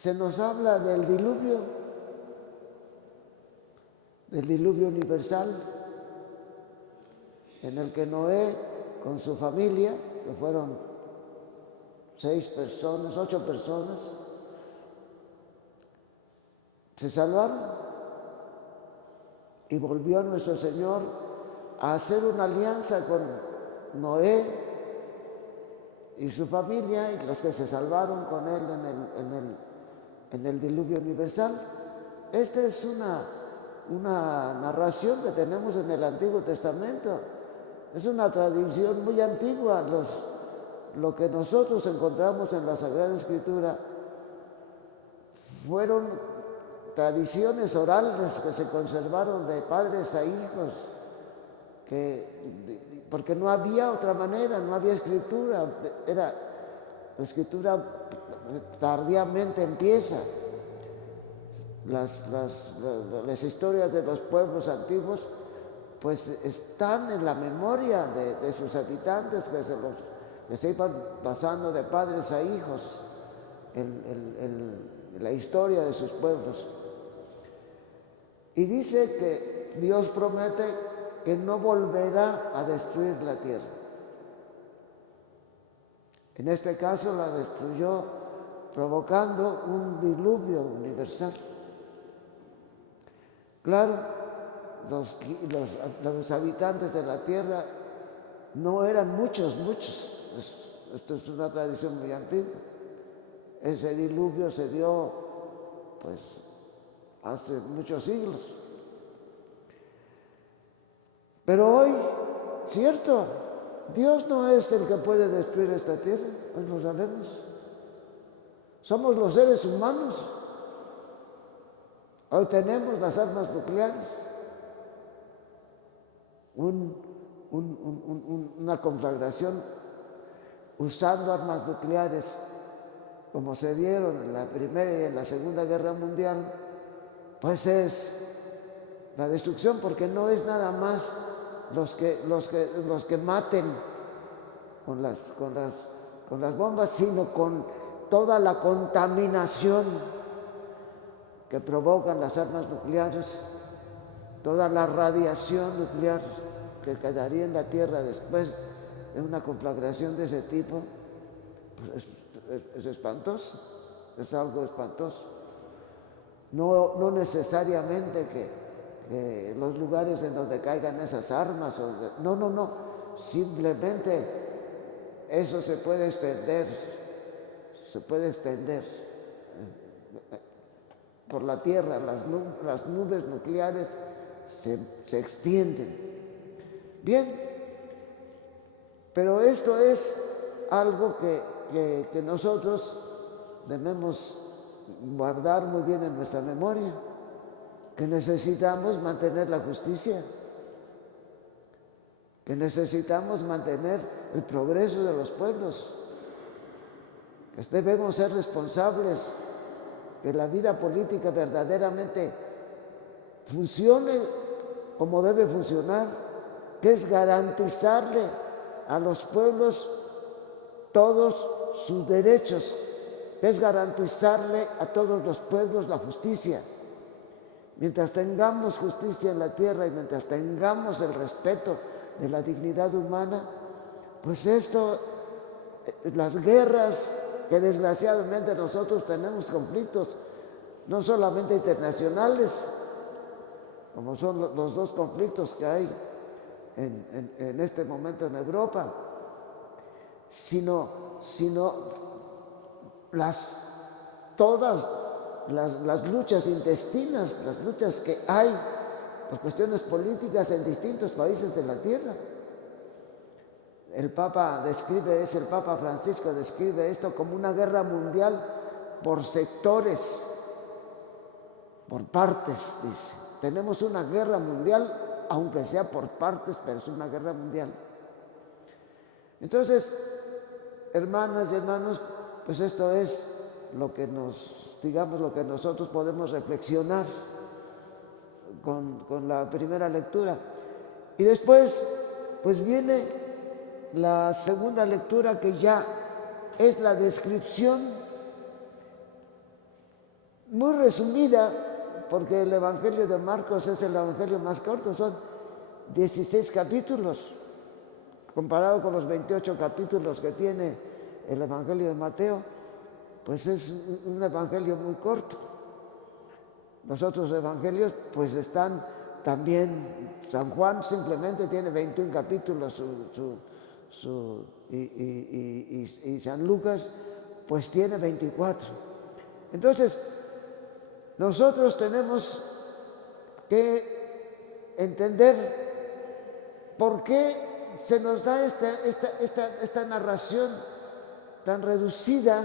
se nos habla del diluvio universal, en el que Noé, con su familia, que fueron 8 personas, se salvaron y volvió nuestro Señor a hacer una alianza con Noé y su familia y los que se salvaron con él en el diluvio universal. Esta es una narración que tenemos en el Antiguo Testamento. Es una tradición muy antigua. Lo que nosotros encontramos en la Sagrada Escritura fueron tradiciones orales que se conservaron de padres a hijos, porque no había otra manera, no había escritura. La escritura tardíamente empieza. Las historias de los pueblos antiguos pues están en la memoria de sus habitantes, que se iban pasando de padres a hijos la historia de sus pueblos. Y dice que Dios promete que no volverá a destruir la tierra. En este caso la destruyó provocando un diluvio universal. Claro, los habitantes de la tierra no eran muchos. Esto es una tradición muy antigua. Ese diluvio se dio, pues, hace muchos siglos. Pero hoy, cierto, Dios no es el que puede destruir esta tierra, pues lo sabemos. Somos los seres humanos. Hoy tenemos las armas nucleares. Una conflagración usando armas nucleares, como se dieron en la Primera y en la Segunda Guerra Mundial, pues es la destrucción, porque no es nada más los que maten con las bombas, sino con toda la contaminación que provocan las armas nucleares, toda la radiación nuclear que quedaría en la Tierra después de una conflagración de ese tipo. Pues es espantoso, es algo espantoso. No necesariamente que los lugares en donde caigan esas armas, no, simplemente eso se puede extender por la Tierra. Las nubes nucleares se extienden. Bien, pero esto es algo que nosotros debemos guardar muy bien en nuestra memoria, que necesitamos mantener la justicia, que necesitamos mantener el progreso de los pueblos, que debemos ser responsables, que la vida política verdaderamente funcione como debe funcionar, que es garantizarle a los pueblos todos sus derechos, que es garantizarle a todos los pueblos la justicia. Mientras tengamos justicia en la tierra y mientras tengamos el respeto de la dignidad humana, pues las guerras, que desgraciadamente nosotros tenemos conflictos, no solamente internacionales, como son los dos conflictos que hay en este momento en Europa, sino todas las luchas intestinas, las luchas que hay por cuestiones políticas en distintos países de la tierra. El Papa Francisco describe esto como una guerra mundial por sectores, por partes, dice. Tenemos una guerra mundial, aunque sea por partes, pero es una guerra mundial. Entonces, hermanas y hermanos, pues esto es lo que nosotros podemos reflexionar con la primera lectura. Y después, pues viene la segunda lectura, que ya es la descripción muy resumida, porque el Evangelio de Marcos es el Evangelio más corto, son 16 capítulos, comparado con los 28 capítulos que tiene el Evangelio de Mateo, pues es un Evangelio muy corto. Los otros Evangelios pues están también, San Juan simplemente tiene 21 capítulos y San Lucas pues tiene 24. Entonces, nosotros tenemos que entender por qué se nos da esta narración tan reducida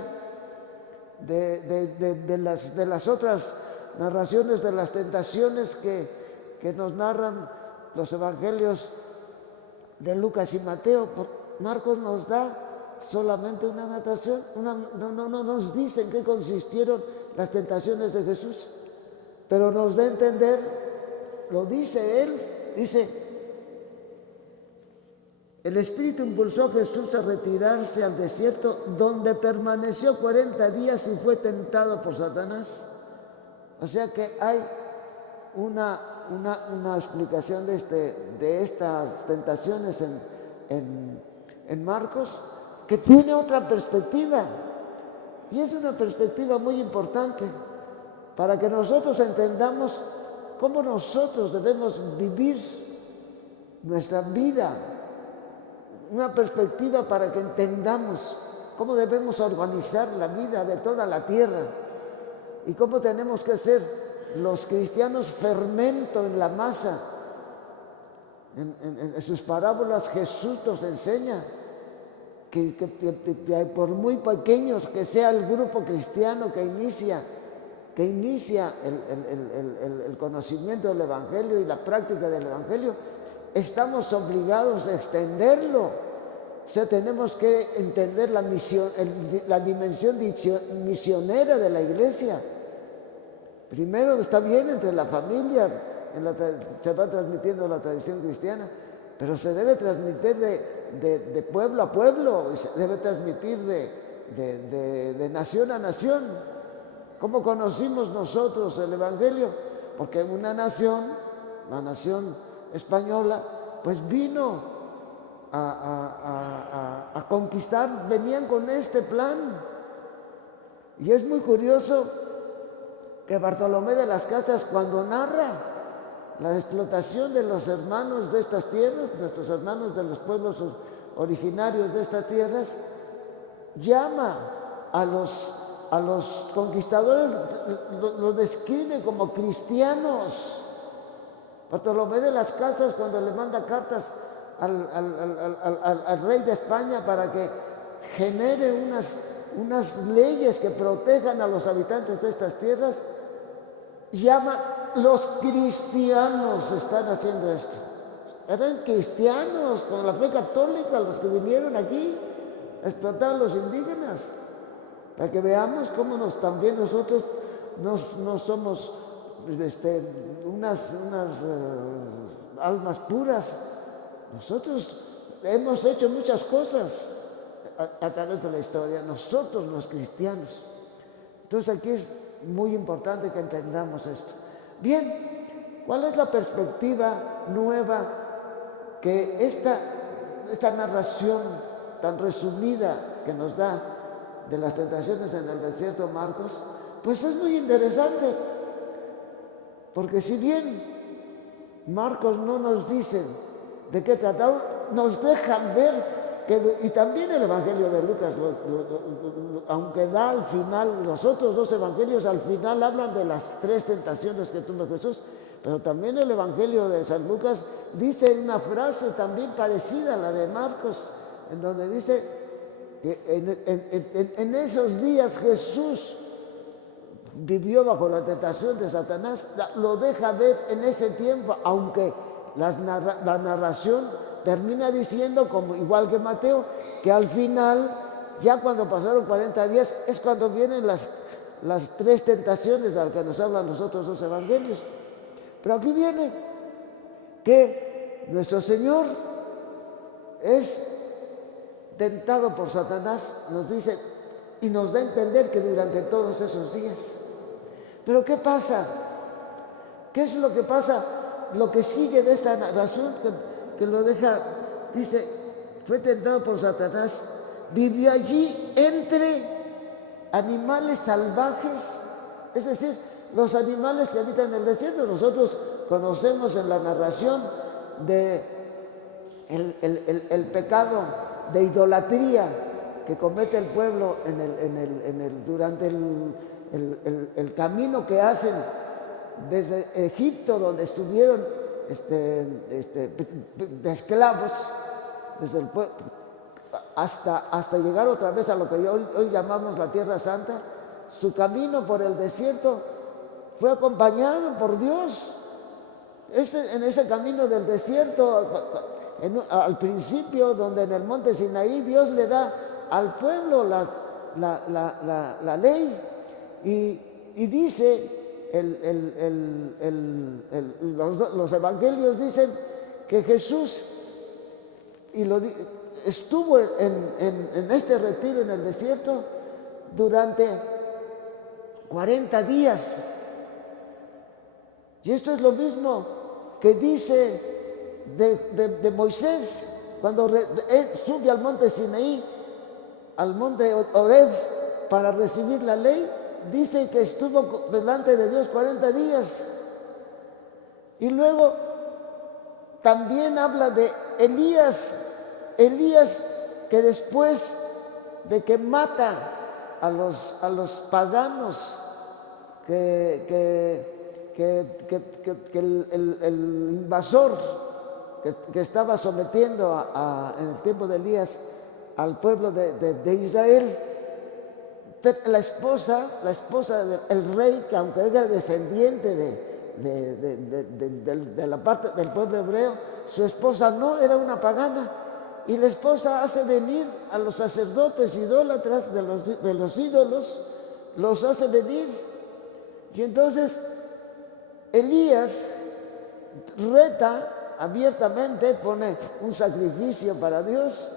de las otras narraciones de las tentaciones que nos narran los evangelios de Lucas y Mateo. Marcos nos da solamente una narración, no nos dice en qué consistieron las tentaciones de Jesús, pero nos da a entender, lo dice él, dice: el Espíritu impulsó a Jesús a retirarse al desierto, donde permaneció 40 días y fue tentado por Satanás. O sea que hay una explicación de estas tentaciones en Marcos, que tiene otra perspectiva, y es una perspectiva muy importante para que nosotros entendamos cómo nosotros debemos vivir nuestra vida, una perspectiva para que entendamos cómo debemos organizar la vida de toda la tierra y cómo tenemos que ser los cristianos fermento en la masa. En sus parábolas Jesús nos enseña que por muy pequeños que sea el grupo cristiano que inicia el conocimiento del Evangelio y la práctica del Evangelio, estamos obligados a extenderlo. O sea, tenemos que entender la misión, la dimensión misionera de la iglesia. Primero está bien entre la familia, se va transmitiendo la tradición cristiana, pero se debe transmitir de pueblo a pueblo, se debe transmitir de nación a nación. ¿Cómo conocimos nosotros el Evangelio? Porque una nación, la nación española, pues vino a conquistar, venían con este plan. Y es muy curioso que Bartolomé de las Casas, cuando narra la explotación de los hermanos de estas tierras, nuestros hermanos de los pueblos originarios de estas tierras, llama a los conquistadores, lo describe como cristianos. Bartolomé de las Casas, cuando le manda cartas al rey de España para que genere unas leyes que protejan a los habitantes de estas tierras, llama: los cristianos están haciendo esto. Eran cristianos con la fe católica los que vinieron aquí a explotar a los indígenas, para que veamos cómo también nosotros no somos unas almas puras. Nosotros hemos hecho muchas cosas a través de la historia, nosotros los cristianos. Entonces aquí es muy importante que entendamos esto. Bien, ¿cuál es la perspectiva nueva que esta narración tan resumida que nos da de las tentaciones en el desierto Marcos? Pues es muy interesante, porque si bien Marcos no nos dice de qué trataron, nos dejan ver y también el Evangelio de Lucas, aunque da al final, los otros dos evangelios al final hablan de las tres tentaciones que tuvo Jesús, pero también el Evangelio de San Lucas dice una frase también parecida a la de Marcos, en donde dice que en esos días Jesús vivió bajo la tentación de Satanás. Lo deja ver en ese tiempo, aunque la narración termina diciendo, como igual que Mateo, que al final, ya cuando pasaron 40 días, es cuando vienen las tres tentaciones a las que nos hablan los otros dos evangelios. Pero aquí viene que nuestro Señor es tentado por Satanás, nos dice, y nos da a entender que durante todos esos días. Pero ¿qué pasa? ¿Qué es lo que pasa? Lo que sigue de esta narración que lo deja, dice, fue tentado por Satanás, vivió allí entre animales salvajes, es decir, los animales que habitan el desierto. Nosotros conocemos en la narración de el pecado de idolatría que comete el pueblo durante el camino que hacen desde Egipto, donde estuvieron de esclavos, desde el pueblo, hasta llegar otra vez a lo que hoy llamamos la Tierra Santa. Su camino por el desierto fue acompañado por Dios. En ese camino del desierto, al principio, donde en el monte Sinaí Dios le da al pueblo la ley, y dice, los evangelios dicen que Jesús estuvo en este retiro en el desierto durante 40 días. Y esto es lo mismo que dice de Moisés cuando sube al monte Sinaí, al monte Horeb, para recibir la ley. Dice que estuvo delante de Dios 40 días. Y luego también habla de Elías que después de que mata a los paganos, que el invasor que estaba sometiendo en el tiempo de Elías al pueblo de Israel, la esposa del rey, que aunque era descendiente de la parte del pueblo hebreo, su esposa no era una pagana, y la esposa hace venir a los sacerdotes idólatras de los ídolos, los hace venir, y entonces Elías reta abiertamente, pone un sacrificio para Dios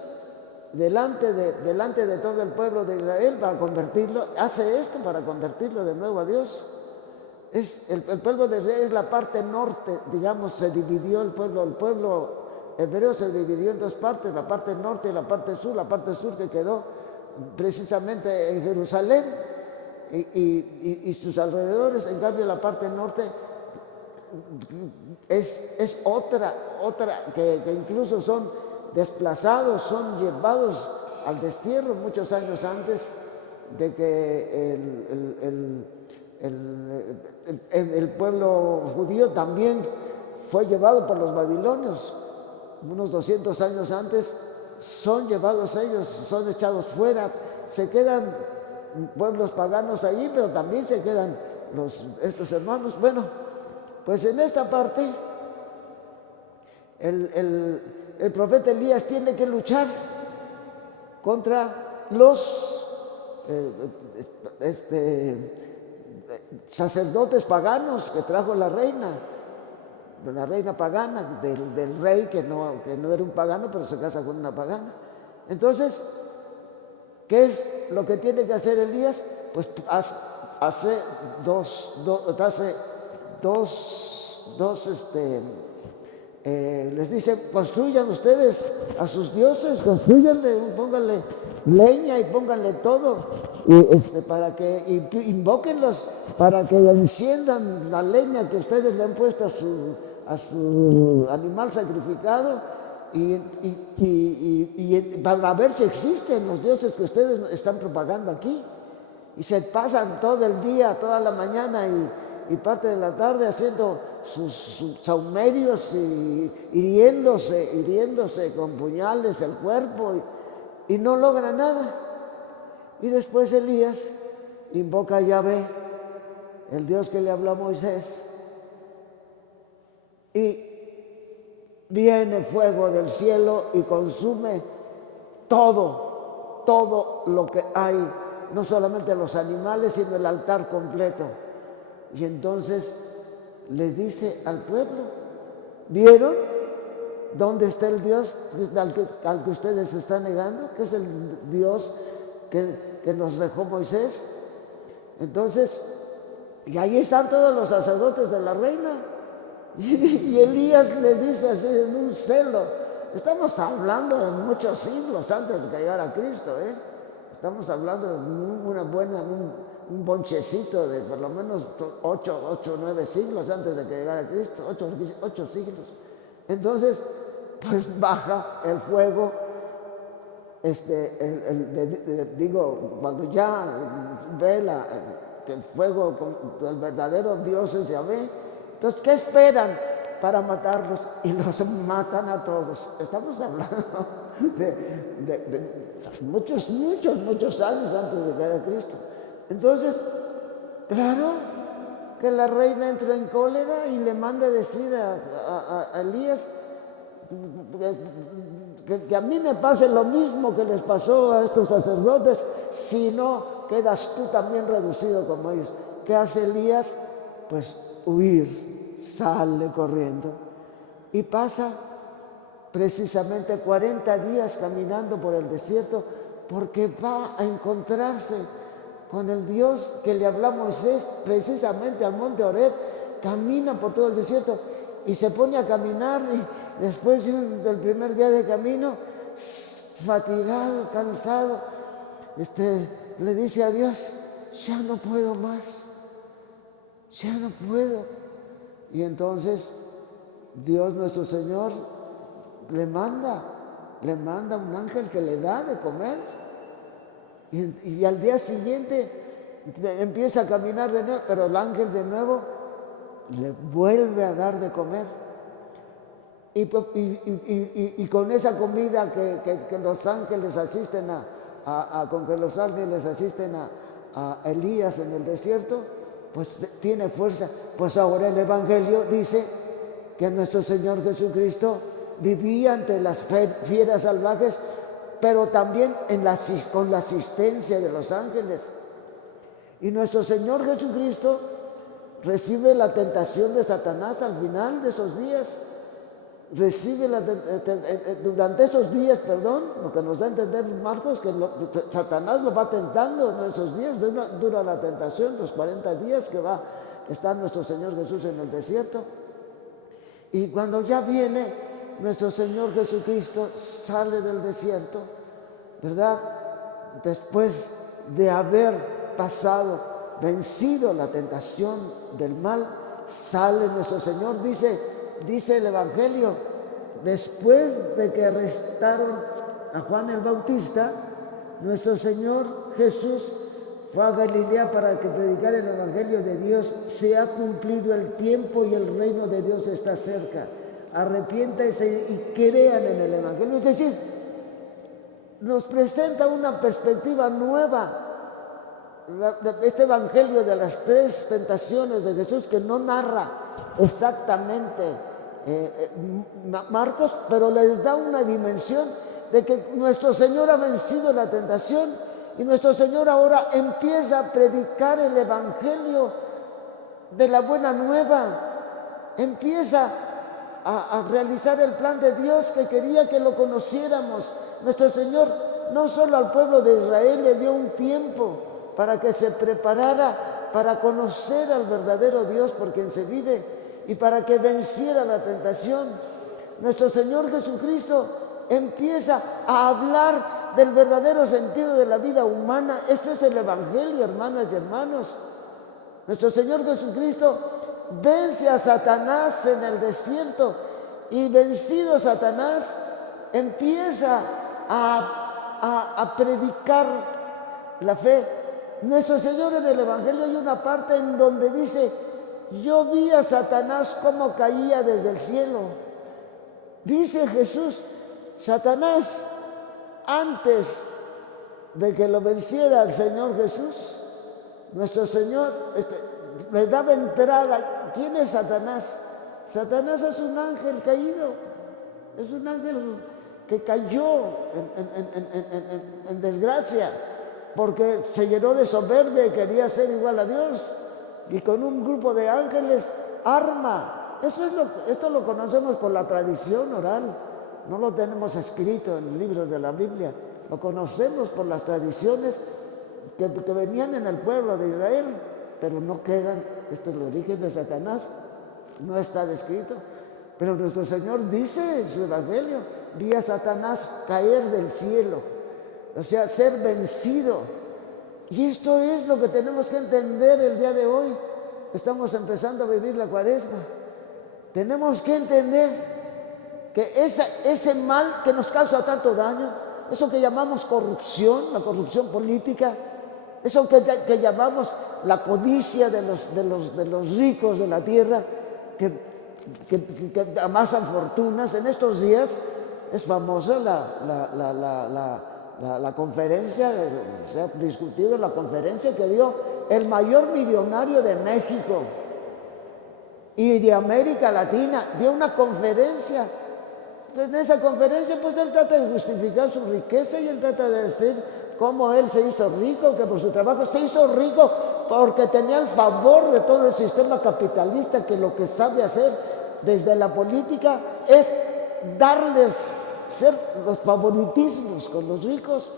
delante de todo el pueblo de Israel para convertirlo, hace esto para convertirlo de nuevo a Dios. El pueblo de Israel es la parte norte, digamos, se dividió el pueblo hebreo se dividió en dos partes, la parte norte y la parte sur que quedó precisamente en Jerusalén y sus alrededores. En cambio, la parte norte es otra que incluso son desplazados, son llevados al destierro muchos años antes de que el pueblo judío también fue llevado por los babilonios. Unos 200 años antes son llevados ellos, son echados fuera, se quedan pueblos paganos allí, pero también se quedan estos hermanos. Bueno, pues en esta parte el profeta Elías tiene que luchar contra los sacerdotes paganos que trajo la reina pagana, del rey que no era un pagano, pero se casa con una pagana. Entonces, ¿qué es lo que tiene que hacer Elías? Pues hace les dice: construyan ustedes a sus dioses, construyanle, pónganle leña y pónganle todo, para que invóquenlos, para que enciendan la leña que ustedes le han puesto a su animal sacrificado, y para ver si existen los dioses que ustedes están propagando aquí. Y se pasan todo el día, toda la mañana y parte de la tarde haciendo sus saumerios y hiriéndose con puñales el cuerpo, y no logra nada. Y después Elías invoca a Yahvé, el Dios que le habló a Moisés, y viene fuego del cielo y consume todo lo que hay, no solamente los animales, sino el altar completo. Y entonces le dice al pueblo: ¿vieron dónde está el Dios al que ustedes se están negando? Que es el Dios que nos dejó Moisés. Entonces Y ahí están todos los sacerdotes de la reina. Y Elías le dice así en un celo. Estamos hablando de muchos siglos antes de que llegara Cristo, ¿eh? Estamos hablando de un bonchecito de por lo menos 8 o 9 siglos antes de que llegara Cristo, 8 siglos. Entonces, pues baja el fuego, digo, cuando ya ve el fuego del verdadero Dios es Yahvé, entonces, ¿qué esperan para matarlos? Y los matan a todos. Estamos hablando de muchos años antes de que haya Cristo. Entonces, claro que la reina entra en cólera y le manda decir a Elías que a mí me pase lo mismo que les pasó a estos sacerdotes, si no quedas tú también reducido como ellos. ¿Qué hace Elías? Pues huir, sale corriendo y pasa precisamente 40 días caminando por el desierto porque va a encontrarse con el Dios que le habló a Moisés precisamente al monte Horeb. Camina por todo el desierto y se pone a caminar y después del primer día de camino, fatigado, cansado, le dice a Dios, ya no puedo más, ya no puedo. Y entonces Dios nuestro Señor le manda un ángel que le da de comer. Y al día siguiente empieza a caminar de nuevo, pero el ángel de nuevo le vuelve a dar de comer. Y con esa comida que los ángeles asisten con que los ángeles asisten a Elías en el desierto, pues tiene fuerza. Pues ahora el Evangelio dice que nuestro Señor Jesucristo vivía ante las fieras salvajes, pero también con la asistencia de los ángeles. Y nuestro Señor Jesucristo recibe la tentación de Satanás al final de esos días. Durante esos días, lo que nos da a entender Marcos, que Satanás lo va tentando en esos días, dura la tentación, los 40 días que está nuestro Señor Jesús en el desierto. Y cuando ya viene nuestro Señor Jesucristo, sale del desierto, ¿verdad? Después de haber vencido la tentación del mal, sale nuestro Señor, dice el Evangelio, después de que arrestaron a Juan el Bautista, nuestro Señor Jesús fue a Galilea para que predicara el Evangelio de Dios. Se ha cumplido el tiempo y el reino de Dios está cerca. Arrepiéntanse y crean en el Evangelio. Es decir, nos presenta una perspectiva nueva. Este Evangelio de las 3 tentaciones de Jesús, que no narra exactamente Marcos, pero les da una dimensión de que nuestro Señor ha vencido la tentación y nuestro Señor ahora empieza a predicar el Evangelio de la buena nueva, empieza a realizar el plan de Dios que quería que lo conociéramos. Nuestro Señor no solo al pueblo de Israel le dio un tiempo para que se preparara para conocer al verdadero Dios por quien se vive y para que venciera la tentación. Nuestro Señor Jesucristo empieza a hablar del verdadero sentido de la vida humana. Esto es el Evangelio, hermanas y hermanos. Nuestro Señor Jesucristo vence a Satanás en el desierto y vencido Satanás empieza a predicar la fe. Nuestro Señor en el Evangelio hay una parte en donde dice, yo vi a Satanás como caía desde el cielo. Dice Jesús, Satanás, antes de que lo venciera el Señor Jesús, nuestro Señor le daba entrada. ¿Quién es Satanás? Satanás es un ángel caído, es un ángel que cayó en desgracia, porque se llenó de soberbia y quería ser igual a Dios, y con un grupo de ángeles arma. Esto lo conocemos por la tradición oral, no lo tenemos escrito en libros de la Biblia, lo conocemos por las tradiciones que venían en el pueblo de Israel. pero no quedan. Este es el origen de Satanás, no está descrito. Pero nuestro Señor dice en su Evangelio, vi a Satanás caer del cielo, o sea, ser vencido. Y esto es lo que tenemos que entender el día de hoy. Estamos empezando a vivir la Cuaresma. Tenemos que entender que ese mal que nos causa tanto daño, eso que llamamos corrupción, la corrupción política, eso que llamamos la codicia de los ricos de la tierra, que amasan fortunas. En estos días es famosa la conferencia, se ha discutido la conferencia que dio el mayor millonario de México y de América Latina. Dio una conferencia. En esa conferencia pues él trata de justificar su riqueza y él trata de decir cómo él se hizo rico, que por su trabajo se hizo rico porque tenía el favor de todo el sistema capitalista, que lo que sabe hacer desde la política es darles los favoritismos con los ricos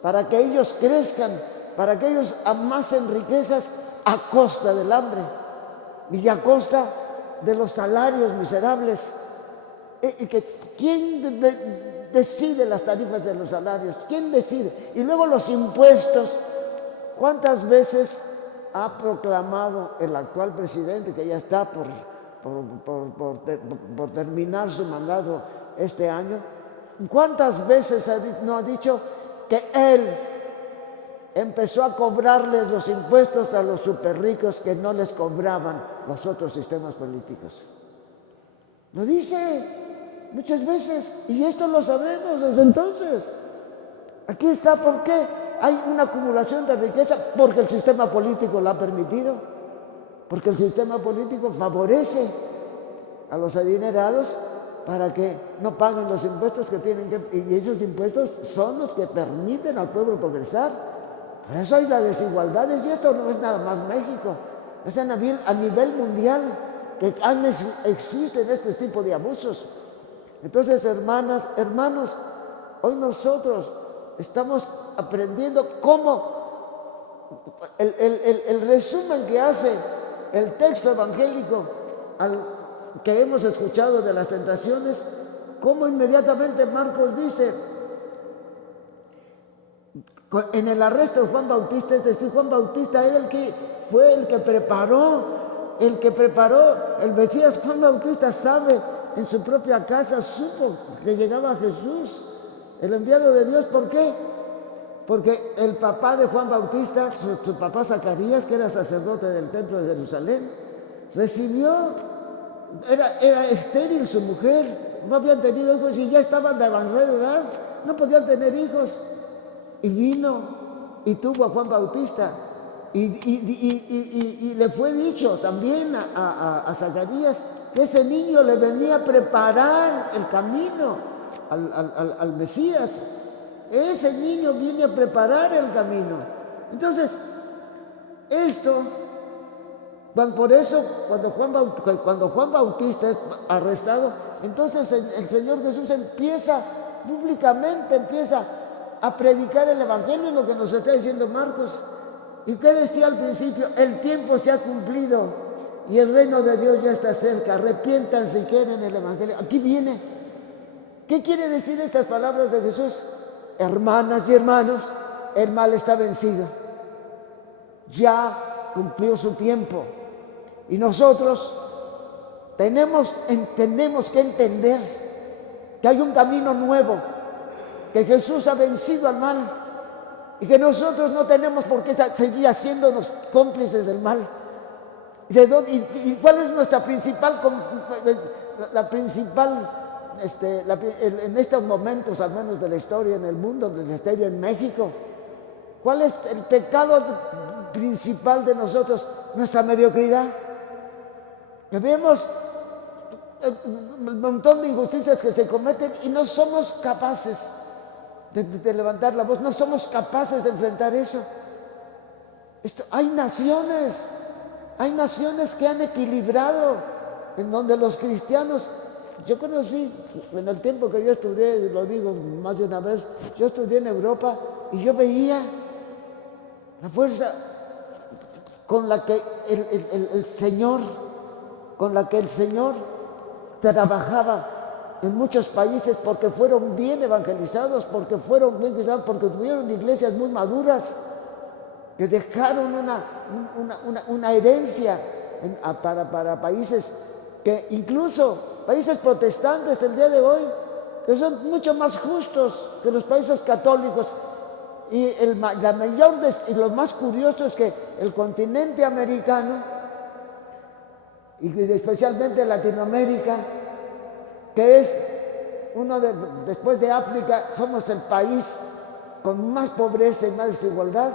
para que ellos crezcan, para que ellos amasen riquezas a costa del hambre y a costa de los salarios miserables. Y ¿quién decide las tarifas de los salarios? ¿Quién decide? Y luego los impuestos. ¿Cuántas veces ha proclamado el actual presidente, que ya está por terminar su mandato este año? ¿Cuántas veces no ha dicho que él empezó a cobrarles los impuestos a los superricos que no les cobraban los otros sistemas políticos? Lo dice muchas veces, y esto lo sabemos desde entonces. Aquí está por qué hay una acumulación de riqueza, porque el sistema político lo ha permitido, porque el sistema político favorece a los adinerados para que no paguen los impuestos que tienen que, y esos impuestos son los que permiten al pueblo progresar. Por eso hay las desigualdades, y esto no es nada más México, es a nivel mundial que existen este tipo de abusos. Entonces, hermanas, hermanos, hoy nosotros estamos aprendiendo cómo el resumen que hace el texto evangélico que hemos escuchado de las tentaciones, cómo inmediatamente Marcos dice, en el arresto de Juan Bautista, es decir, Juan Bautista era fue el que preparó el Mesías. Juan Bautista sabe, en su propia casa supo que llegaba Jesús, el enviado de Dios. ¿Por qué? Porque el papá de Juan Bautista, su papá Zacarías, que era sacerdote del templo de Jerusalén, era estéril su mujer, no habían tenido hijos y ya estaban de avanzada edad, no podían tener hijos. Y vino y tuvo a Juan Bautista. Y le fue dicho también a Zacarías que ese niño le venía a preparar el camino al Mesías. Ese niño viene a preparar el camino. Entonces, por eso, cuando Juan Bautista es arrestado, entonces el Señor Jesús públicamente empieza a predicar el Evangelio, lo que nos está diciendo Marcos. ¿Y qué decía al principio? El tiempo se ha cumplido y el reino de Dios ya está cerca. Arrepiéntanse y quieren el Evangelio. Aquí viene. ¿Qué quiere decir estas palabras de Jesús? Hermanas y hermanos, el mal está vencido. Ya cumplió su tiempo. Y nosotros tenemos que entender que hay un camino nuevo, que Jesús ha vencido al mal y que nosotros no tenemos por qué seguir haciéndonos cómplices del mal. ¿Y cuál es nuestra principal, en estos momentos, al menos de la historia en el mundo, de la historia en México? ¿Cuál es el pecado principal de nosotros? Nuestra mediocridad. Que vemos un montón de injusticias que se cometen y no somos capaces de levantar la voz, no somos capaces de enfrentar eso. Hay naciones que han equilibrado, en donde los cristianos, yo conocí, en el tiempo que yo estudié, lo digo más de una vez, yo estudié en Europa y yo veía la fuerza con la que el Señor trabajaba en muchos países porque fueron bien evangelizados, porque tuvieron iglesias muy maduras, que dejaron una herencia para países que incluso países protestantes el día de hoy, que son mucho más justos que los países católicos. Y lo más curioso es que el continente americano, y especialmente Latinoamérica, que es después de África, somos el país con más pobreza y más desigualdad.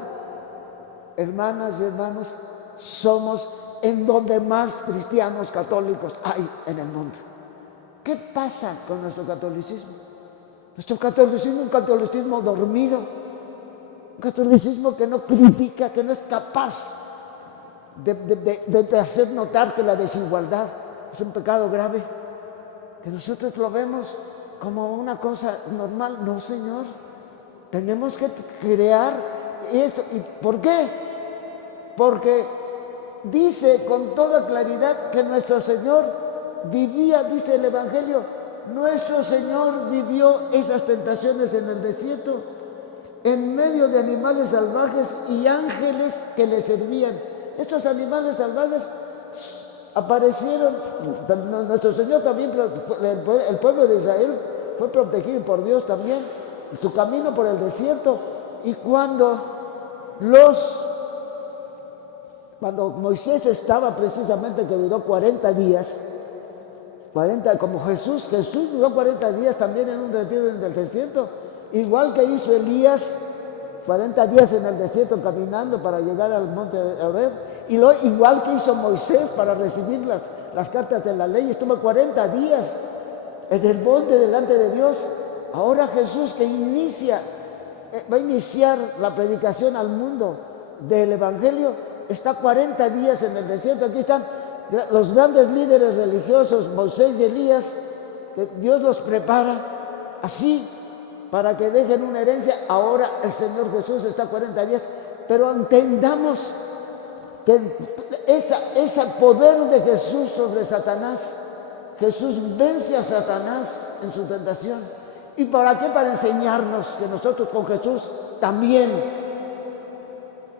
Hermanas y hermanos, somos en donde más cristianos católicos hay en el mundo. ¿Qué pasa con nuestro catolicismo? Nuestro catolicismo es un catolicismo dormido, un catolicismo que no critica, que no es capaz de hacer notar que la desigualdad es un pecado grave, que nosotros lo vemos como una cosa normal. No, Señor, tenemos que crear esto. ¿Y por qué? Porque dice con toda claridad que nuestro Señor vivía, dice el Evangelio, nuestro Señor vivió esas tentaciones en el desierto, en medio de animales salvajes y ángeles que le servían. Estos animales salvajes aparecieron, nuestro Señor también, el pueblo de Israel fue protegido por Dios también, su camino por el desierto. Y cuando Moisés estaba precisamente, que duró 40 días, como Jesús duró 40 días también en un retiro en el desierto, igual que hizo Elías, 40 días en el desierto caminando para llegar al monte de Horeb, igual que hizo Moisés para recibir las cartas de la ley, estuvo 40 días en el monte delante de Dios. Ahora Jesús, que va a iniciar la predicación al mundo del Evangelio, está 40 días en el desierto. Aquí están los grandes líderes religiosos, Moisés y Elías, que Dios los prepara así para que dejen una herencia. Ahora el Señor Jesús está 40 días, pero entendamos que ese poder de Jesús sobre Satanás, Jesús vence a Satanás en su tentación. ¿Y para qué? Para enseñarnos que nosotros con Jesús también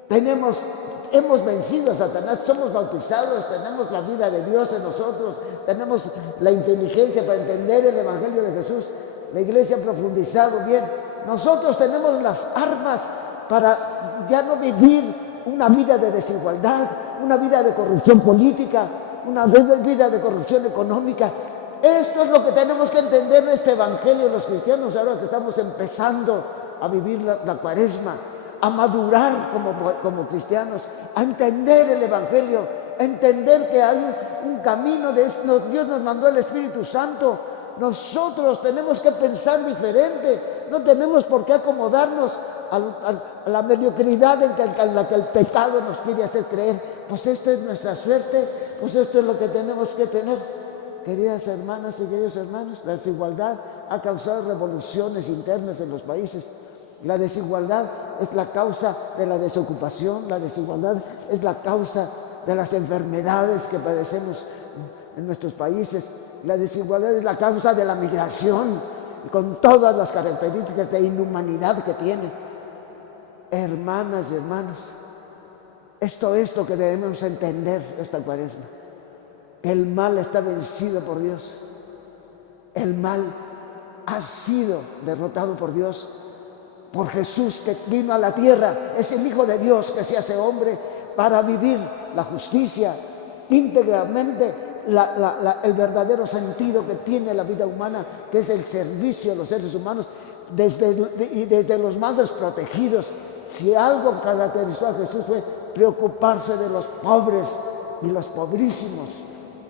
hemos vencido a Satanás, somos bautizados, tenemos la vida de Dios en nosotros, tenemos la inteligencia para entender el Evangelio de Jesús. La iglesia ha profundizado bien. Nosotros tenemos las armas para ya no vivir una vida de desigualdad, una vida de corrupción política, una vida de corrupción económica. Esto es lo que tenemos que entender de este Evangelio los cristianos ahora que estamos empezando a vivir la Cuaresma, a madurar como cristianos, a entender el Evangelio, a entender que hay un camino de esto. Dios nos mandó el Espíritu Santo. Nosotros tenemos que pensar diferente, no tenemos por qué acomodarnos a la mediocridad en la que el pecado nos quiere hacer creer. Pues esta es nuestra suerte, pues esto es lo que tenemos que tener. Queridas hermanas y queridos hermanos, la desigualdad ha causado revoluciones internas en los países. La desigualdad es la causa de la desocupación, la desigualdad es la causa de las enfermedades que padecemos en nuestros países. La desigualdad es la causa de la migración, con todas las características de inhumanidad que tiene. Hermanas y hermanos, esto es lo que debemos entender esta Cuaresma, que el mal está vencido por Dios. El mal ha sido derrotado por Dios, por Jesús, que vino a la tierra, es el Hijo de Dios que se hace hombre para vivir la justicia íntegramente, el verdadero sentido que tiene la vida humana, que es el servicio a los seres humanos, desde los más desprotegidos. Si algo caracterizó a Jesús fue preocuparse de los pobres y los pobrísimos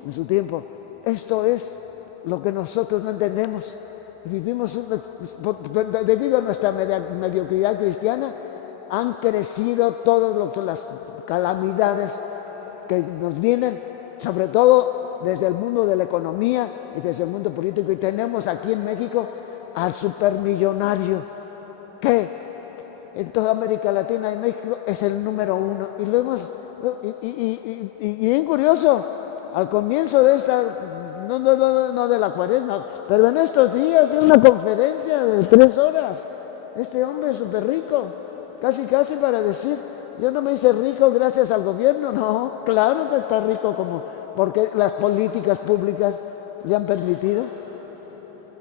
en su tiempo. Esto es lo que nosotros no entendemos. Vivimos debido a nuestra mediocridad cristiana, han crecido todas las calamidades que nos vienen, sobre todo desde el mundo de la economía y desde el mundo político. Y tenemos aquí en México al supermillonario, que en toda América Latina y México es el número 1. Y lo hemos Y bien curioso, al comienzo de esta, no de la cuaresma, pero en estos días, en una conferencia de 3 horas, este hombre súper rico, casi para decir, yo no me hice rico gracias al gobierno, no, claro que está rico porque las políticas públicas le han permitido.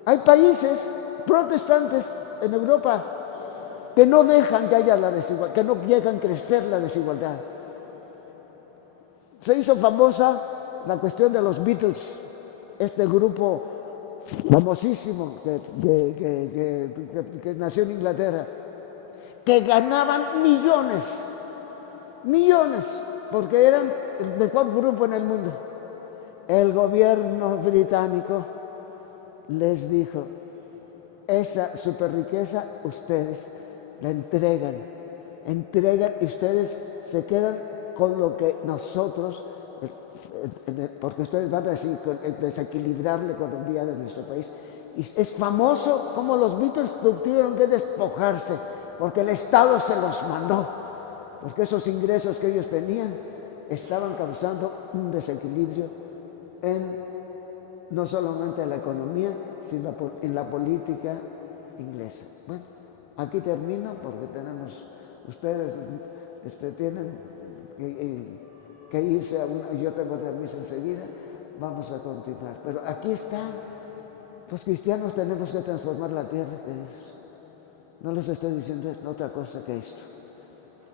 Hay países protestantes en Europa que no dejan que haya la desigualdad, que no dejan crecer la desigualdad. Se hizo famosa la cuestión de los Beatles, este grupo famosísimo que nació en Inglaterra, que ganaban millones, porque eran el mejor grupo en el mundo. El gobierno británico les dijo, esa super riqueza ustedes la entregan y ustedes se quedan con lo que nosotros, porque ustedes van a desequilibrar la economía de nuestro país. Y es famoso cómo los Beatles tuvieron que despojarse, porque el Estado se los mandó, porque esos ingresos que ellos tenían estaban causando un desequilibrio no solamente en la economía, sino en la política inglesa. Bueno, aquí termino porque ustedes tienen que irse yo tengo otra misa enseguida, vamos a continuar. Pero aquí está, los cristianos tenemos que transformar la tierra, no les estoy diciendo otra cosa que esto.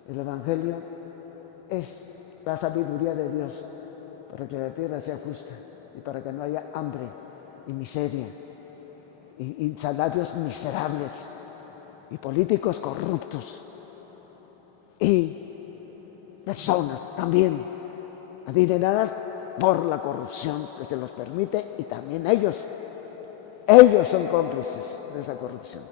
El Evangelio es la sabiduría de Dios para que la tierra sea justa y para que no haya hambre y miseria y salarios miserables y políticos corruptos y personas también adineradas por la corrupción que se los permite, y también ellos son cómplices de esa corrupción.